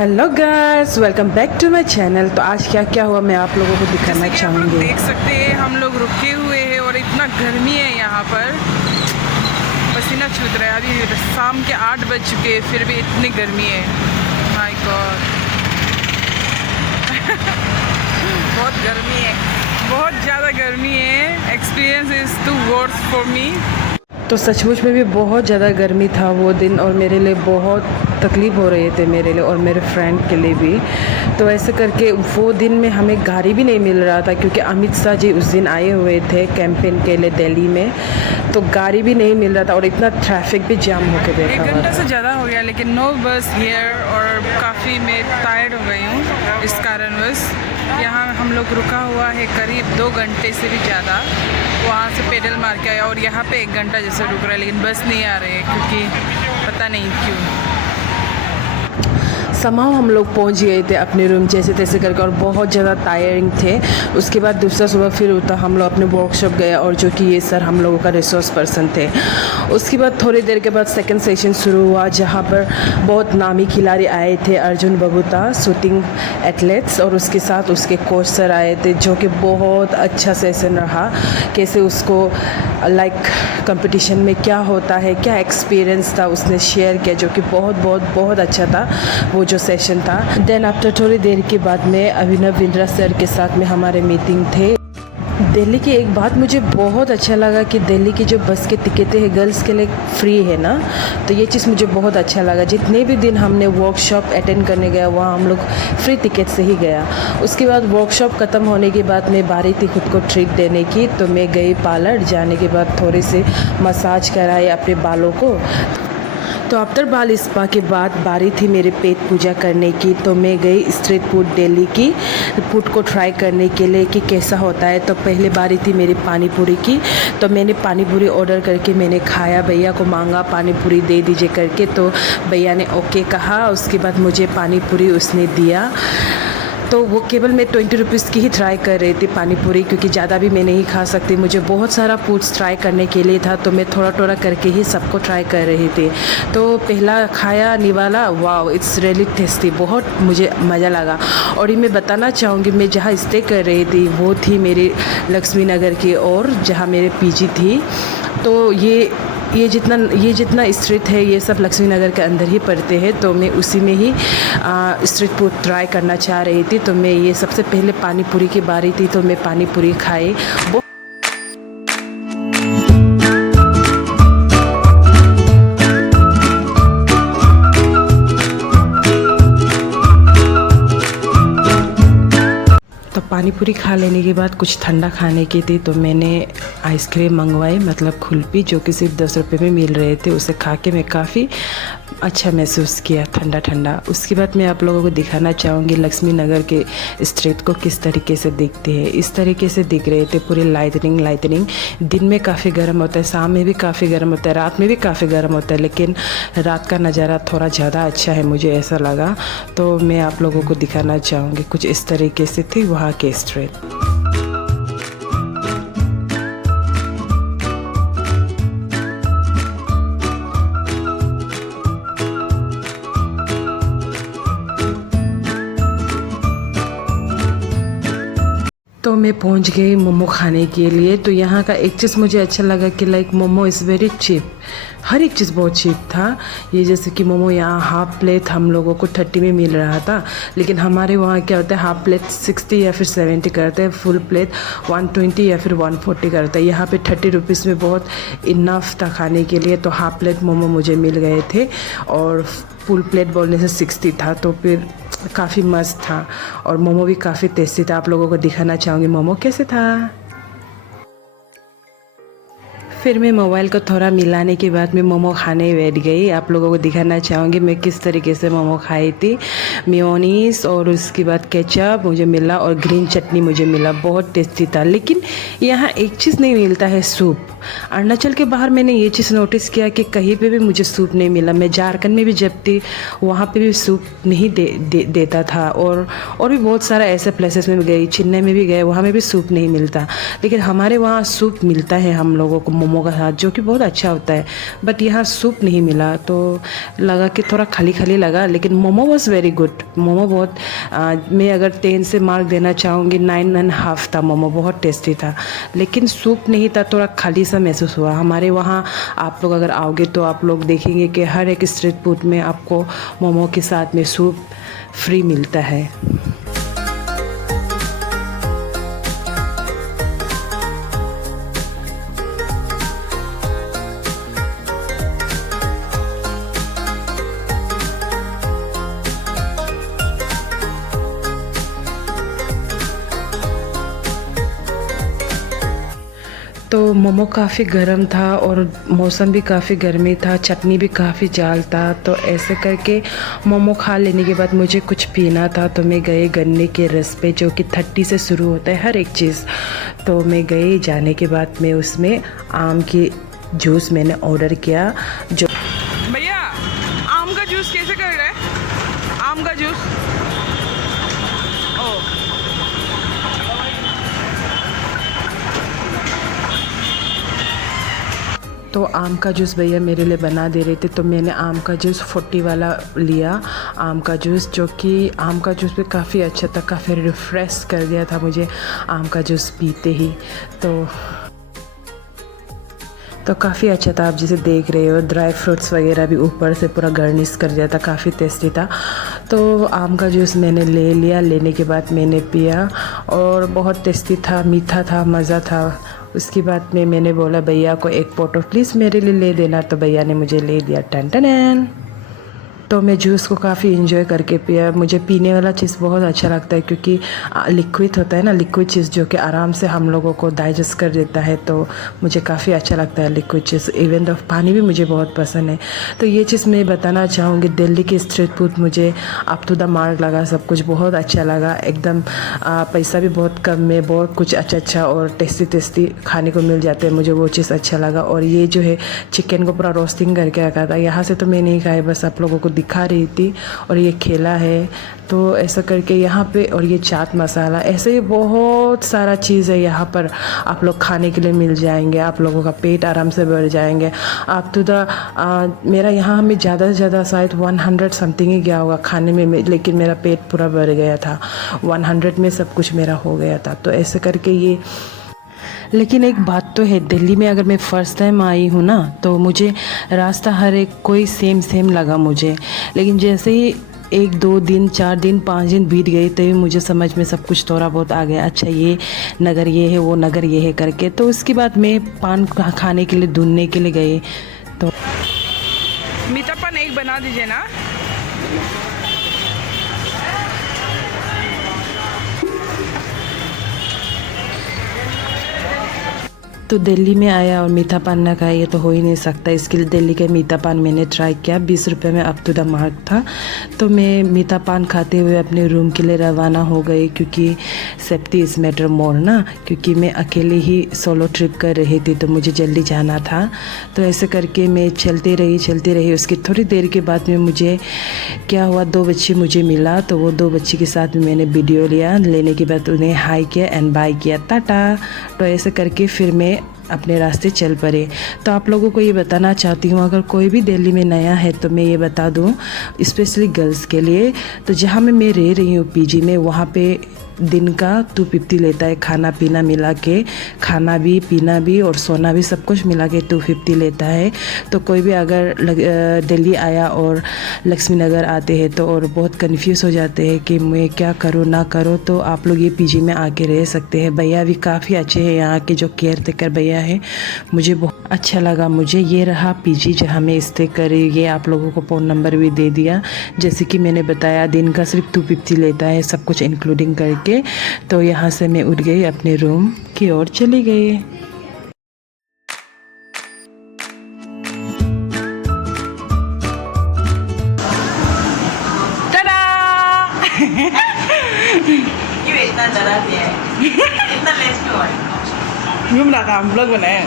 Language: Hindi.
Hello guys, welcome back to my channel. तो आज क्या क्या हुआ मैं आप लोगों को दिखाना जैसे कि आप चाहूँगी। लोग देख सकते हैं हम लोग रुके हुए हैं और इतना गर्मी है यहाँ पर, पसीना छूट रहा है। अभी शाम के 8 बज चुके हैं फिर भी इतनी गर्मी है। माय गॉड बहुत गर्मी है, बहुत ज़्यादा गर्मी है। Experience is two words for me. तो सचमुच में भी बहुत ज़्यादा गर्मी था वो दिन, और मेरे लिए बहुत तकलीफ़ हो रही थे, मेरे लिए और मेरे फ्रेंड के लिए भी। तो ऐसे करके वो दिन में हमें गाड़ी भी नहीं मिल रहा था, क्योंकि अमित शाह जी उस दिन आए हुए थे कैंपेन के लिए दिल्ली में। तो गाड़ी भी नहीं मिल रहा था और इतना ट्रैफिक भी जाम होकर बैठा 1 हुआ घंटा था। से ज़्यादा हो गया लेकिन नो बस हियर, और काफ़ी मैं टायर्ड हो गई हूँ इस कारणवश। यहाँ हम लोग रुका हुआ है करीब 2 घंटे से भी ज़्यादा। वहाँ से पैदल मार के आया और यहाँ पे 1 घंटा जैसे रुक रहा है, लेकिन बस नहीं आ रही है क्योंकि पता नहीं क्यों। समाव हम लोग पहुंच गए थे अपने रूम जैसे तैसे करके, और बहुत ज़्यादा टायरिंग थे। उसके बाद दूसरा सुबह फिर उठा, हम लोग अपने वर्कशॉप गए, और जो कि ये सर हम लोगों का रिसोर्स पर्सन थे। उसके बाद थोड़ी देर के बाद सेकंड सेशन शुरू हुआ, जहाँ पर बहुत नामी खिलाड़ी आए थे। अर्जुन बबूता शूटिंग एथलेट्स, और उसके साथ उसके कोच सर आए थे, जो कि बहुत अच्छा सेशन रहा। कैसे उसको लाइक कंपटीशन में क्या होता है, क्या एक्सपीरियंस था, उसने शेयर किया, जो कि बहुत बहुत बहुत अच्छा था वो जो सेशन था। देन आफ्टर थोड़ी देर के बाद में अभिनव बिंद्रा सर के साथ में हमारे मीटिंग थे। दिल्ली की एक बात मुझे बहुत अच्छा लगा कि दिल्ली की जो बस के टिकटें हैं गर्ल्स के लिए फ्री है ना, तो ये चीज़ मुझे बहुत अच्छा लगा। जितने भी दिन हमने वर्कशॉप अटेंड करने गया वहाँ हम लोग फ्री टिकट से ही गया। उसके बाद वर्कशॉप ख़त्म होने के बाद मैं बारी थी खुद को ट्रीट देने की, तो मैं गई पार्लर। जाने के बाद थोड़ी सी मसाज कराई अपने बालों को। तो आफ्टर बाल स्पा के बाद बारी थी मेरे पेट पूजा करने की, तो मैं गई स्ट्रीट फूड दिल्ली की फूड को ट्राई करने के लिए कि कैसा होता है। तो पहले बारी थी मेरी पानी पूरी की, तो मैंने पानी पूरी ऑर्डर करके मैंने खाया। भैया को मांगा पानी पूरी दे दीजिए करके, तो भैया ने ओके कहा। उसके बाद मुझे पानी पूरी उसने दिया। तो वो केवल मैं 20 रुपीज़ की ही ट्राई कर रही थी पानी पूरी, क्योंकि ज़्यादा भी मैं नहीं खा सकती। मुझे बहुत सारा फूड्स ट्राई करने के लिए था, तो मैं थोड़ा थोड़ा करके ही सबको ट्राई कर रही थी। तो पहला खाया निवाला, वाओ इट्स रियली टेस्टी, बहुत मुझे मज़ा लगा। और ये मैं बताना चाहूँगी, मैं जहाँ स्टे कर रही थी वो थी मेरी लक्ष्मी नगर की ओर, जहाँ मेरे पीजी थी। तो ये जितना स्ट्रीट है ये सब लक्ष्मी नगर के अंदर ही पड़ते हैं। तो मैं उसी में ही स्ट्रीट फूड ट्राई करना चाह रही थी। तो मैं ये सबसे पहले पानी पूरी की बारी थी, तो मैं पानी पूरी खाई। तो पानी पूरी खा लेने के बाद कुछ ठंडा खाने की थी, तो मैंने आइसक्रीम मंगवाई, मतलब खुलपी, जो कि सिर्फ 10 रुपये में मिल रहे थे। उसे खा के मैं काफ़ी अच्छा महसूस किया, ठंडा ठंडा। उसके बाद मैं आप लोगों को दिखाना चाहूँगी लक्ष्मी नगर के स्ट्रीट को किस तरीके से दिखते हैं। इस तरीके से दिख रहे थे, पूरी लाइटनिंग। दिन में काफ़ी गर्म होता है, शाम में भी काफ़ी गर्म होता है, रात में भी काफ़ी गर्म होता है, लेकिन रात का नज़ारा थोड़ा ज़्यादा अच्छा है, मुझे ऐसा लगा। तो मैं आप लोगों को दिखाना चाहूँगी कुछ इस तरीके से थी वहाँ के स्ट्रीट। तो मैं पहुंच गई मोमो खाने के लिए। तो यहाँ का एक चीज़ मुझे अच्छा लगा कि like momo is very cheap, हर एक चीज़ बहुत चीप था। ये जैसे कि मोमो यहाँ हाफ़ प्लेट हम लोगों को 30 में मिल रहा था, लेकिन हमारे वहाँ क्या होता है हाफ़ प्लेट 60 या फिर 70 करते हैं, फुल प्लेट 120 या फिर 140 करता है। यहाँ पे 30 रुपीज़ में बहुत इनफ था खाने के लिए। तो हाफ़ प्लेट मोमो मुझे मिल गए थे, और फुल प्लेट बोलने से 60 था, तो फिर काफ़ी मस्त था। और मोमो भी काफ़ी टेस्टी था। आप लोगों को दिखाना चाहूँगी मोमो कैसे था। फिर मैं मोबाइल को थोड़ा मिलाने के बाद मैं मोमो खाने बैठ गई। आप लोगों को दिखाना चाहूँगी मैं किस तरीके से मोमो खाई थी। मेयोनीज और उसके बाद केचप मुझे मिला, और ग्रीन चटनी मुझे मिला, बहुत टेस्टी था। लेकिन यहाँ एक चीज़ नहीं मिलता है, सूप। अरुणाचल के बाहर मैंने ये चीज़ नोटिस किया कि कहीं पे भी मुझे सूप नहीं मिला। मैं झारखंड में भी जब थी वहाँ पे भी सूप नहीं देता था, और भी बहुत सारा ऐसे प्लेसेस में गई, चेन्नई में भी गए, वहाँ में भी सूप नहीं मिलता। लेकिन हमारे वहाँ सूप मिलता है हम लोगों को मोमो का साथ, जो कि बहुत अच्छा होता है। बट यहाँ सूप नहीं मिला तो लगा कि थोड़ा खाली खाली लगा, लेकिन momo was very good. Momo बहुत मैं अगर 10 से मार्क देना चाहूँगी 9.5 था। मोमो बहुत टेस्टी था, लेकिन सूप नहीं था, थोड़ा खाली सा महसूस हुआ। हमारे वहाँ आप लोग अगर आओगे तो आप लोग देखेंगे कि हर एक स्ट्रीट फूड में आपको मोमो के साथ में सूप फ्री मिलता है। तो मोमो काफ़ी गर्म था और मौसम भी काफ़ी गर्मी था, चटनी भी काफ़ी जाल था। तो ऐसे करके मोमो खा लेने के बाद मुझे कुछ पीना था, तो मैं गई गन्ने के रस पे, जो कि 30 से शुरू होता है हर एक चीज़। तो मैं गई, जाने के बाद मैं उसमें आम की जूस मैंने ऑर्डर किया। जो भैया आम का जूस कैसे कर रहे हैं? आम का जूस तो आम का जूस भैया मेरे लिए बना दे रहे थे, तो मैंने आम का जूस 40 वाला लिया। आम का जूस, जो कि आम का जूस भी काफ़ी अच्छा था, काफ़ी रिफ़्रेश कर दिया था मुझे आम का जूस पीते ही। तो काफ़ी अच्छा था। आप जिसे देख रहे हो, ड्राई फ्रूट्स वगैरह भी ऊपर से पूरा गार्निश कर दिया था, काफ़ी टेस्टी था। तो आम का जूस मैंने ले लिया। लेने के बाद मैंने पिया और बहुत टेस्टी था, मीठा था, मज़ा था। उसके बाद में मैंने बोला भैया को एक फोटो प्लीज़ मेरे लिए ले देना, तो भैया ने मुझे ले दिया। टन टन। तो मैं जूस को काफ़ी इन्जॉय करके पिया। मुझे पीने वाला चीज़ बहुत अच्छा लगता है, क्योंकि लिक्विड होता है ना, लिक्विड चीज़ जो कि आराम से हम लोगों को डाइजेस्ट कर देता है। तो मुझे काफ़ी अच्छा लगता है लिक्विड चीज़। इवन तो पानी भी मुझे बहुत पसंद है। तो ये चीज़ मैं बताना चाहूँगी, दिल्ली के स्ट्रीट फूड मुझे अप टू द मार्क लगा, सब कुछ बहुत अच्छा लगा एकदम। पैसा भी बहुत कम में बहुत कुछ अच्छा और टेस्टी टेस्टी खाने को मिल जाते हैं, मुझे वो चीज़ अच्छा लगा। और ये जो है चिकन को पूरा रोस्टिंग करके रखा था, यहाँ से तो मैं नहीं खाई, बस आप लोगों को दिखा रही थी। और ये खेला है, तो ऐसा करके यहाँ पे, और ये चाट मसाला, ऐसे ही बहुत सारा चीज़ है यहाँ पर आप लोग खाने के लिए मिल जाएंगे। आप लोगों का पेट आराम से भर जाएंगे। आप तो मेरा यहाँ में ज़्यादा से ज़्यादा शायद 100 समथिंग ही गया होगा खाने में, लेकिन मेरा पेट पूरा भर गया था। 100 में सब कुछ मेरा हो गया था। तो ऐसे करके ये, लेकिन एक बात तो है, दिल्ली में अगर मैं फ़र्स्ट टाइम आई हूँ ना, तो मुझे रास्ता हर एक कोई सेम लगा मुझे। लेकिन जैसे ही 1 2 दिन 4 दिन 5 दिन बीत गए, तभी मुझे समझ में सब कुछ थोड़ा बहुत आ गया। अच्छा ये नगर ये है, वो नगर ये है करके। तो उसके बाद मैं पान खाने के लिए ढूंढने के लिए गए। तो मीठा पान एक बना दीजिए ना। तो दिल्ली में आया और मीठा पान ना खाया, ये तो हो ही नहीं सकता। इसके लिए दिल्ली का मीठा पान मैंने ट्राई किया। 20 रुपये में अप टू द मार्क था। तो मैं मीठा पान खाते हुए अपने रूम के लिए रवाना हो गई, क्योंकि सेफ्टी इज़ मैटर मोर ना, क्योंकि मैं अकेले ही सोलो ट्रिप कर रही थी, तो मुझे जल्दी जाना था। तो ऐसे करके मैं चलती रही। उसकी थोड़ी देर के बाद में मुझे क्या हुआ, 2 बच्चे मुझे मिला। तो वो 2 बच्चे के साथ में मैंने वीडियो लिया। लेने के बाद उन्हें हाई किया एंड बाय किया, टाटा। तो ऐसे करके फिर मैं अपने रास्ते चल पड़े। तो आप लोगों को ये बताना चाहती हूँ, अगर कोई भी दिल्ली में नया है तो मैं ये बता दूँ, स्पेशली गर्ल्स के लिए। तो जहाँ मैं रह रही हूँ पीजी में, वहाँ पे दिन का 250 लेता है, खाना पीना मिला के, खाना भी पीना भी और सोना भी सब कुछ मिला के 250 लेता है। तो कोई भी अगर दिल्ली आया और लक्ष्मी नगर आते हैं तो और बहुत कंफ्यूज हो जाते हैं कि मैं क्या करूँ ना करूँ, तो आप लोग ये पीजी में आके रह सकते हैं। भैया भी काफ़ी अच्छे हैं, यहाँ के जो केयर टेकर भैया है, मुझे बहुत अच्छा लगा। मुझे ये रहा पीजी जहाँ मैं स्टे करी। ये आप लोगों को फ़ोन नंबर भी दे दिया। जैसे कि मैंने बताया, दिन का सिर्फ 250 लेता है, सब कुछ इंक्लूडिंग करके। तो यहाँ से मैं उठ गई, अपने रूम की ओर चली गई। टाटा। इतना डरा दिया है, इतना लेट क्यों आए? घूम रहा था, हम ब्लॉग बनाए।